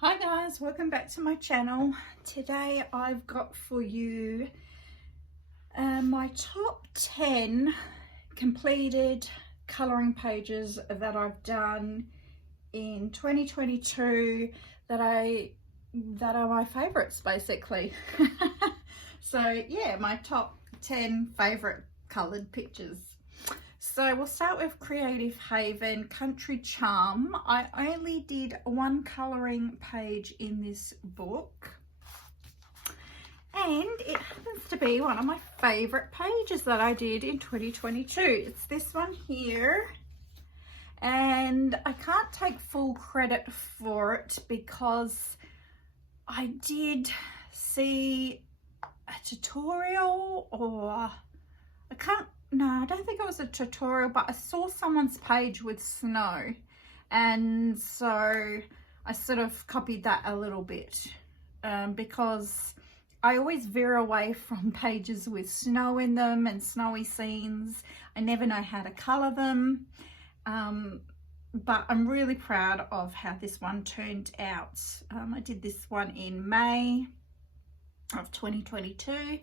Hi guys, welcome back to my channel. Today I've got for you my top 10 completed colouring pages that I've done in 2022 that are my favourites basically. So yeah, my top 10 favourite coloured pictures. So we'll start with Creative Haven Country Charm. I only did one colouring page in this book, and it happens to be one of my favourite pages that I did in 2022. It's this one here, and I can't take full credit for it because I did see a tutorial, or I don't think it was a tutorial, but I saw someone's page with snow, and so I sort of copied that a little bit because I always veer away from pages with snow in them and snowy scenes. I never know how to colour them, but I'm really proud of how this one turned out. I did this one in May of 2022.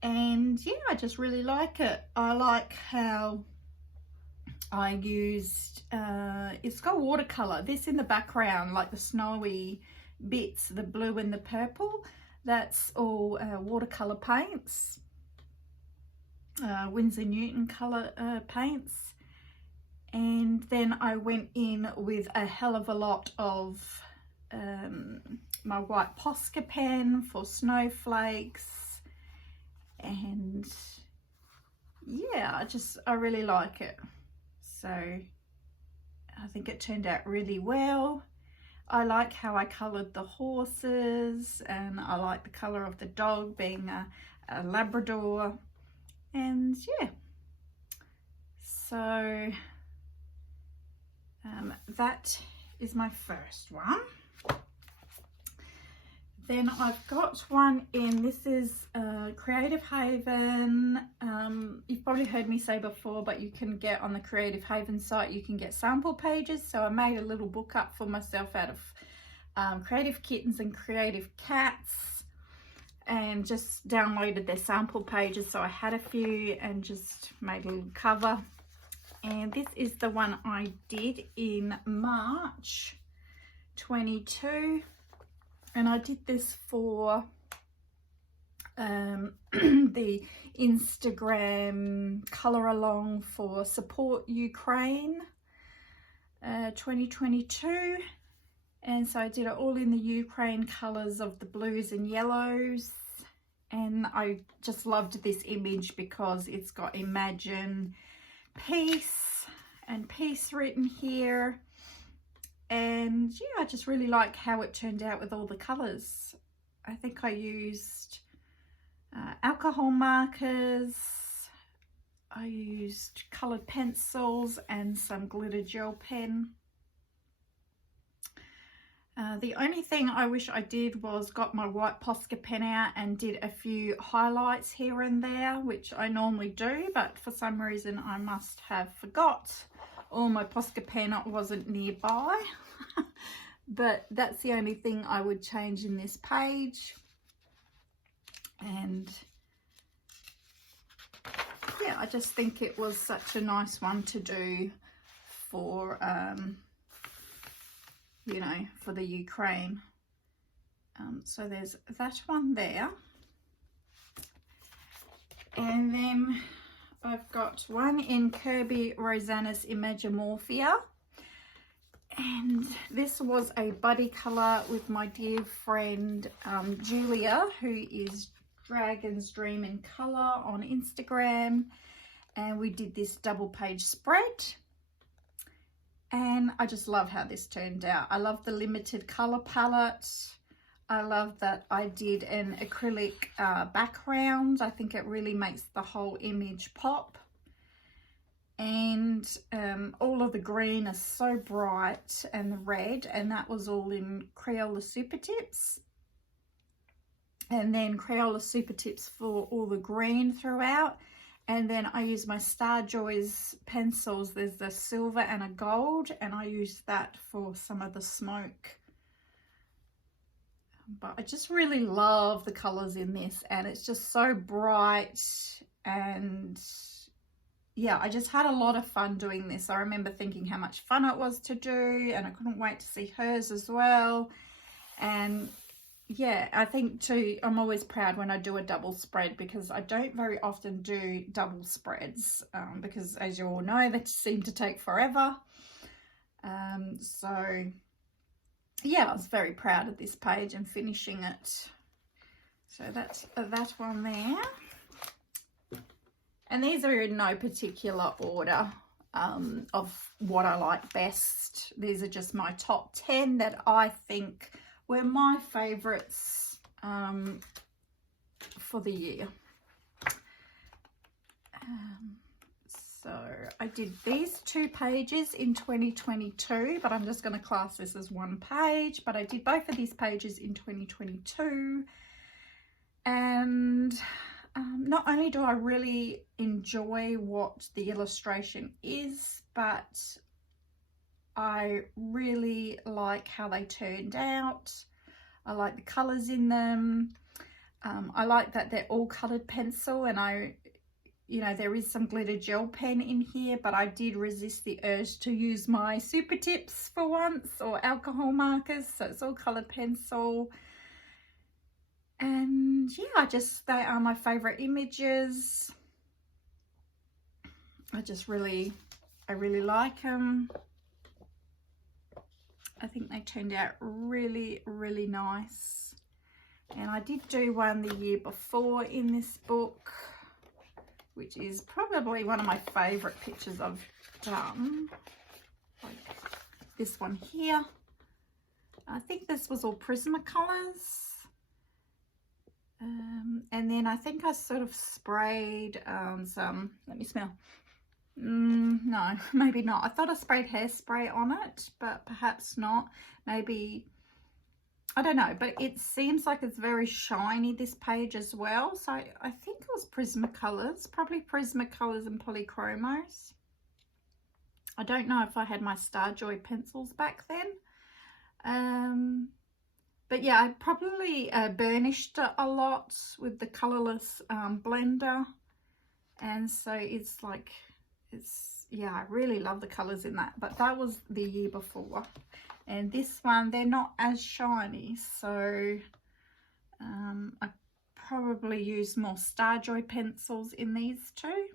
And yeah, I just really like it. I like how I used, it's got watercolor. This in the background, like the snowy bits, the blue and the purple, that's all watercolor paints, Winsor Newton color paints. And then I went in with a hell of a lot of my white Posca pen for snowflakes. And yeah, I really like it. So I think it turned out really well. I like how I coloured the horses, and I like the colour of the dog being a Labrador. And yeah, so that is my first one. Then I've got one in, this is Creative Haven. You've probably heard me say before, but you can get on the Creative Haven site, you can get sample pages. So I made a little book up for myself out of Creative Kittens and Creative Cats, and just downloaded their sample pages. So I had a few and just made a little cover. And this is the one I did in March 22. And I did this for the Instagram colour along for Support Ukraine 2022. And so I did it all in the Ukraine colours of the blues and yellows. And I just loved this image because it's got Imagine Peace and Peace written here. And yeah, I just really like how it turned out with all the colours. I think I used alcohol markers, I used coloured pencils and some glitter gel pen. The only thing I wish I did was got my white Posca pen out and did a few highlights here and there, which I normally do, but for some reason I must have forgot. Or my Posca pen wasn't nearby. But that's the only thing I would change in this page. And yeah, I just think it was such a nice one to do for you know, for the Ukraine. So there's that one there. And then I've got one in Kirby Rosanna's Imagine Morphia, and this was a buddy colour with my dear friend Julia, who is Dragon's Dream in Colour on Instagram, and we did this double page spread, and I just love how this turned out. I love the limited colour palette. I love that I did an acrylic background. I think it really makes the whole image pop. And all of the green is so bright, and the red, and that was all in Crayola Super Tips. And then Crayola Super Tips for all the green throughout. And then I use my Star Joys pencils. There's the silver and a gold, and I use that for some of the smoke But I just really love the colours in this, and it's just so bright, and yeah, I just had a lot of fun doing this. I remember thinking how much fun it was to do, and I couldn't wait to see hers as well. And yeah, I think too, I'm always proud when I do a double spread, because I don't very often do double spreads, because as you all know, they seem to take forever. So yeah, I was very proud of this page and finishing it. So that's that one there. And these are in no particular order of what I like best. These are just my top 10 that I think were my favourites for the year. So I did these 2 pages in 2022, but I'm just going to class this as one page. But I did both of these pages in 2022. And not only do I really enjoy what the illustration is, but I really like how they turned out. I like the colours in them. I like that they're all coloured pencil, and you know, there is some glitter gel pen in here, but I did resist the urge to use my super tips for once, or alcohol markers, so it's all coloured pencil. And yeah, they are my favourite images. I really like them. I think they turned out really, really nice. And I did do one the year before in this book, which is probably one of my favourite pictures I've done. Like this one here. I think this was all Prismacolors. And then I think I sort of sprayed some, let me smell. No, maybe not. I thought I sprayed hairspray on it, but perhaps not. Maybe, I don't know, but it seems like it's very shiny, this page as well. So I think it was Prismacolors, probably Prismacolors and Polychromos. I don't know if I had my Star Joy pencils back then. But yeah, I probably burnished it a lot with the colourless blender. And so it's like, yeah, I really love the colours in that. But that was the year before. And this one, they're not as shiny. So I probably use more Star Joy pencils in these two.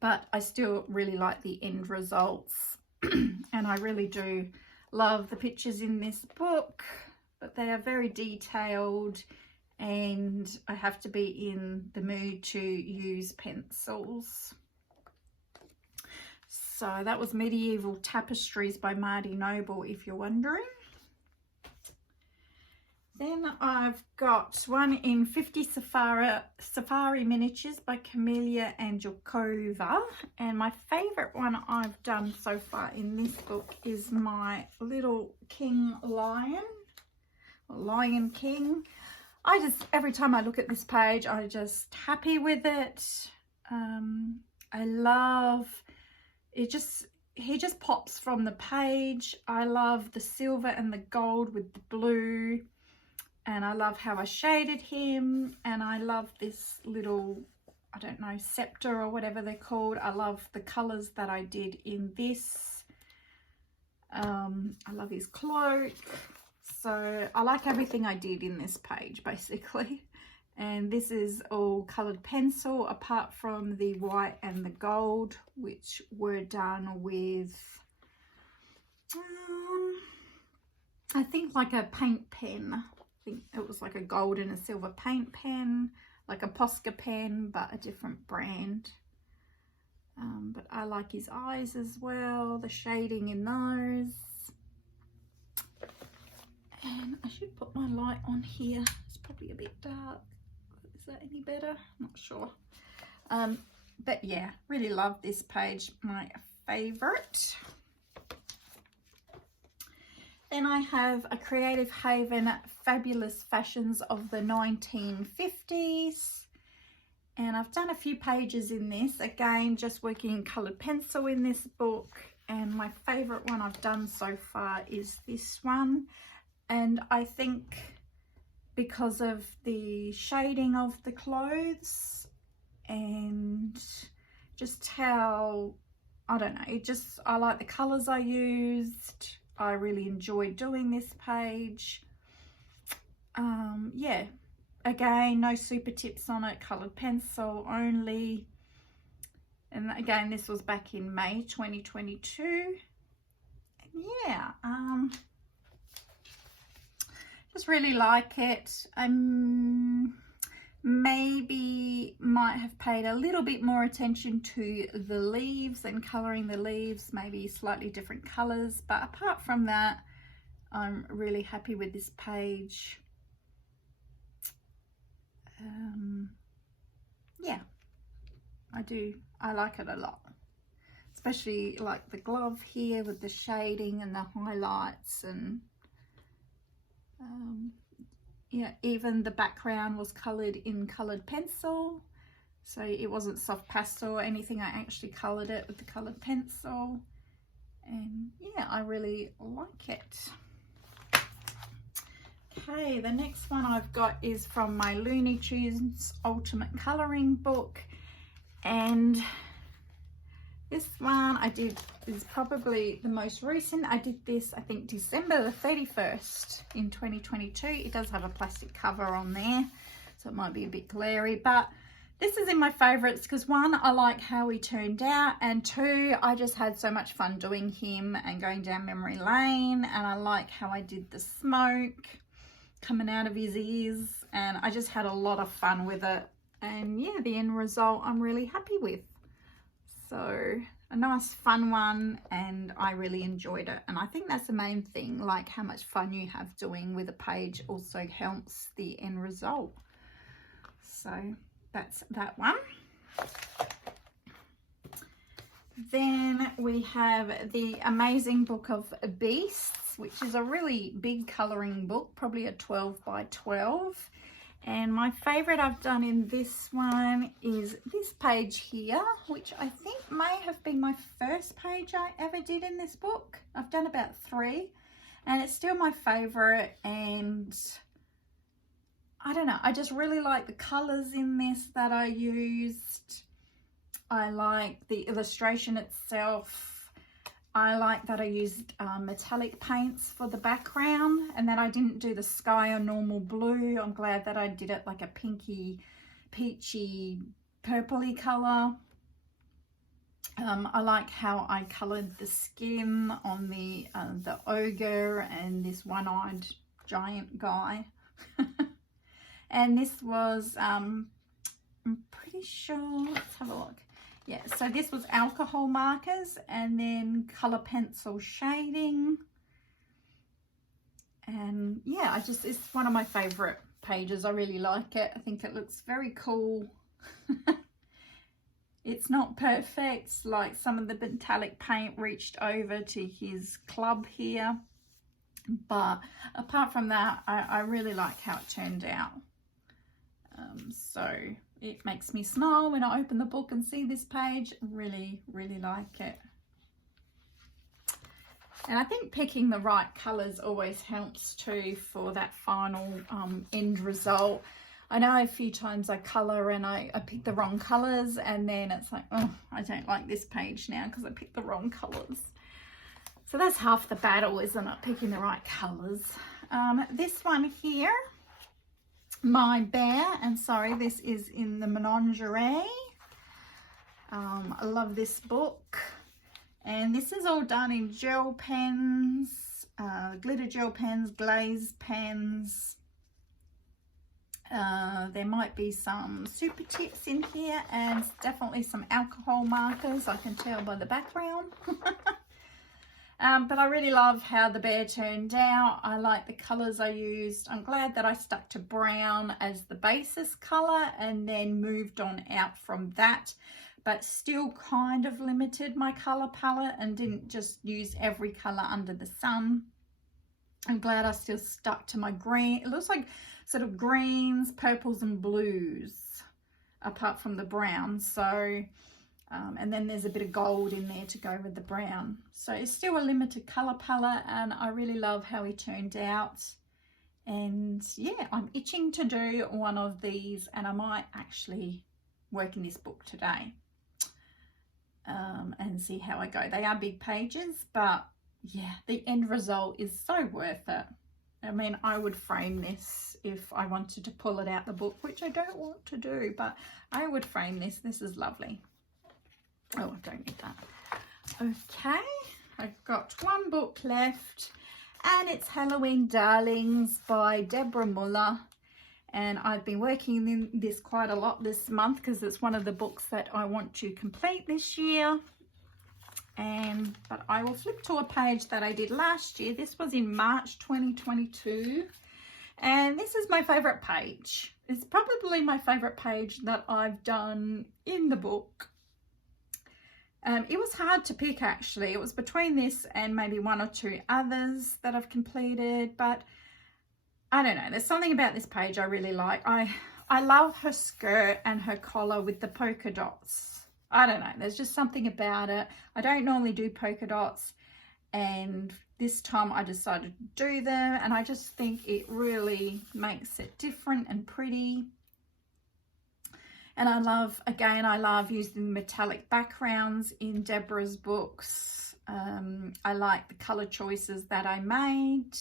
But I still really like the end results. And I really do love the pictures in this book, but they are very detailed, and I have to be in the mood to use pencils. So that was Medieval Tapestries by Marty Noble, if you're wondering. Then I've got one in 50 Safari Miniatures by Camelia Angelkova. And my favourite one I've done so far in this book is my little King Lion, or Lion King. Every time I look at this page, I'm just happy with it. I love, he just pops from the page. I love the silver and the gold with the blue. And I love how I shaded him, and I love this little, I don't know, scepter or whatever they're called. I love the colours that I did in this. I love his cloak. So I like everything I did in this page, basically. And this is all coloured pencil, apart from the white and the gold, which were done with, I think like a paint pen. It was like a gold and a silver paint pen, like a Posca pen, but a different brand. But I like his eyes as well, the shading in those. And I should put my light on here. It's probably a bit dark. Is that any better? Not sure. But yeah, really love this page, my favourite. Then I have a Creative Haven Fabulous Fashions of the 1950s. And I've done a few pages in this. Again, just working in coloured pencil in this book. And my favourite one I've done so far is this one. And I think because of the shading of the clothes and just how, I don't know, I like the colors I used. I really enjoyed doing this page. Yeah, again, no super tips on it, colored pencil only. And again, this was back in May 2022. And yeah, just really like it. Maybe might have paid a little bit more attention to the leaves and colouring the leaves, maybe slightly different colours, but apart from that, I'm really happy with this page. Yeah, I like it a lot, especially like the glove here with the shading and the highlights, and yeah, even the background was coloured in coloured pencil, so it wasn't soft pastel or anything. I actually coloured it with the coloured pencil, and yeah, I really like it. Okay, the next one I've got is from my Looney Tunes Ultimate Colouring book, and this one is probably the most recent. I did this, I think, December the 31st in 2022. It does have a plastic cover on there, so it might be a bit glary, but this is in my favourites because one, I like how he turned out, and two, I just had so much fun doing him and going down memory lane, and I like how I did the smoke coming out of his ears, and I just had a lot of fun with it. And yeah, the end result I'm really happy with. So a nice fun one, and I really enjoyed it. And I think that's the main thing, like how much fun you have doing with a page also helps the end result. So that's that one. Then we have the Amazing Book of Beasts, which is a really big colouring book, probably a 12 by 12. And my favourite I've done in this one is this page here, which I think may have been my first page I ever did in this book. I've done about 3, and it's still my favourite, and I don't know, I just really like the colours in this that I used. I like the illustration itself. I like that I used metallic paints for the background, and that I didn't do the sky or normal blue. I'm glad that I did it like a pinky, peachy, purpley colour. I like how I coloured the skin on the ogre and this one-eyed giant guy. And this was, I'm pretty sure, let's have a look. Yeah, so this was alcohol markers and then colour pencil shading. And yeah, it's one of my favourite pages. I really like it. I think it looks very cool. It's not perfect, like some of the metallic paint reached over to his club here. But apart from that, I really like how it turned out. So it makes me smile when I open the book and see this page. Really, really like it. And I think picking the right colours always helps too for that final end result. I know a few times I colour and I pick the wrong colours, and then it's like, oh, I don't like this page now because I picked the wrong colours. So that's half the battle, isn't it? Picking the right colours. This one here, My Bear, and sorry, this is in the Menagerie. I love this book, and this is all done in gel pens, glitter gel pens, glaze pens. There might be some super tips in here, and definitely some alcohol markers, I can tell by the background. But I really love how the bear turned out. I like the colours I used. I'm glad that I stuck to brown as the basis colour and then moved on out from that, but still kind of limited my colour palette and didn't just use every colour under the sun. I'm glad I still stuck to my green. It looks like sort of greens, purples and blues apart from the brown. So And then there's a bit of gold in there to go with the brown. So it's still a limited colour palette, and I really love how he turned out. And yeah, I'm itching to do one of these, and I might actually work in this book today and see how I go. They are big pages, but yeah, the end result is so worth it. I mean, I would frame this if I wanted to pull it out the book, which I don't want to do, but I would frame this. This is lovely. Oh, I don't need that. Okay, I've got one book left, and it's Halloween Darlings by Deborah Muller. And I've been working in this quite a lot this month because it's one of the books that I want to complete this year. But I will flip to a page that I did last year. This was in March 2022. And this is my favourite page. It's probably my favourite page that I've done in the book. It was hard to pick, actually. It was between this and maybe one or two others that I've completed, but I don't know. There's something about this page I really like. I love her skirt and her collar with the polka dots. I don't know. There's just something about it. I don't normally do polka dots, and this time I decided to do them, and I just think it really makes it different and pretty. And I love using metallic backgrounds in Deborah's books. I like the colour choices that I made.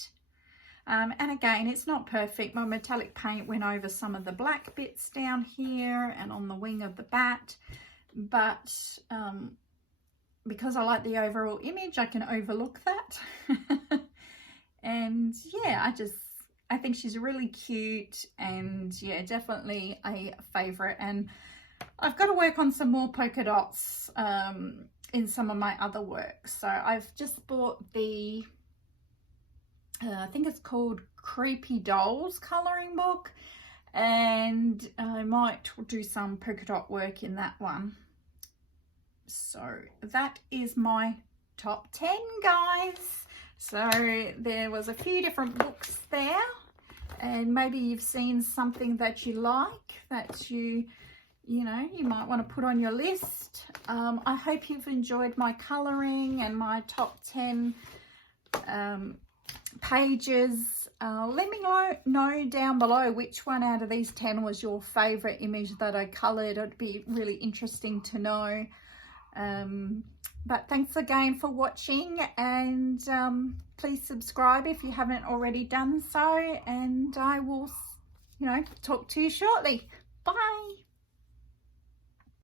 And again, it's not perfect. My metallic paint went over some of the black bits down here and on the wing of the bat. But because I like the overall image, I can overlook that. And yeah, I think she's really cute, and yeah, definitely a favourite. And I've got to work on some more polka dots in some of my other work. So I've just bought the, I think it's called Creepy Dolls colouring book, and I might do some polka dot work in that one. So that is my top 10, guys. So there was a few different books there, and maybe you've seen something that you like, that you might want to put on your list. I hope you've enjoyed my colouring and my top 10 pages. Let me know down below which one out of these 10 was your favourite image that I coloured. It'd be really interesting to know. But thanks again for watching, and please subscribe if you haven't already done so, and I will talk to you shortly. Bye.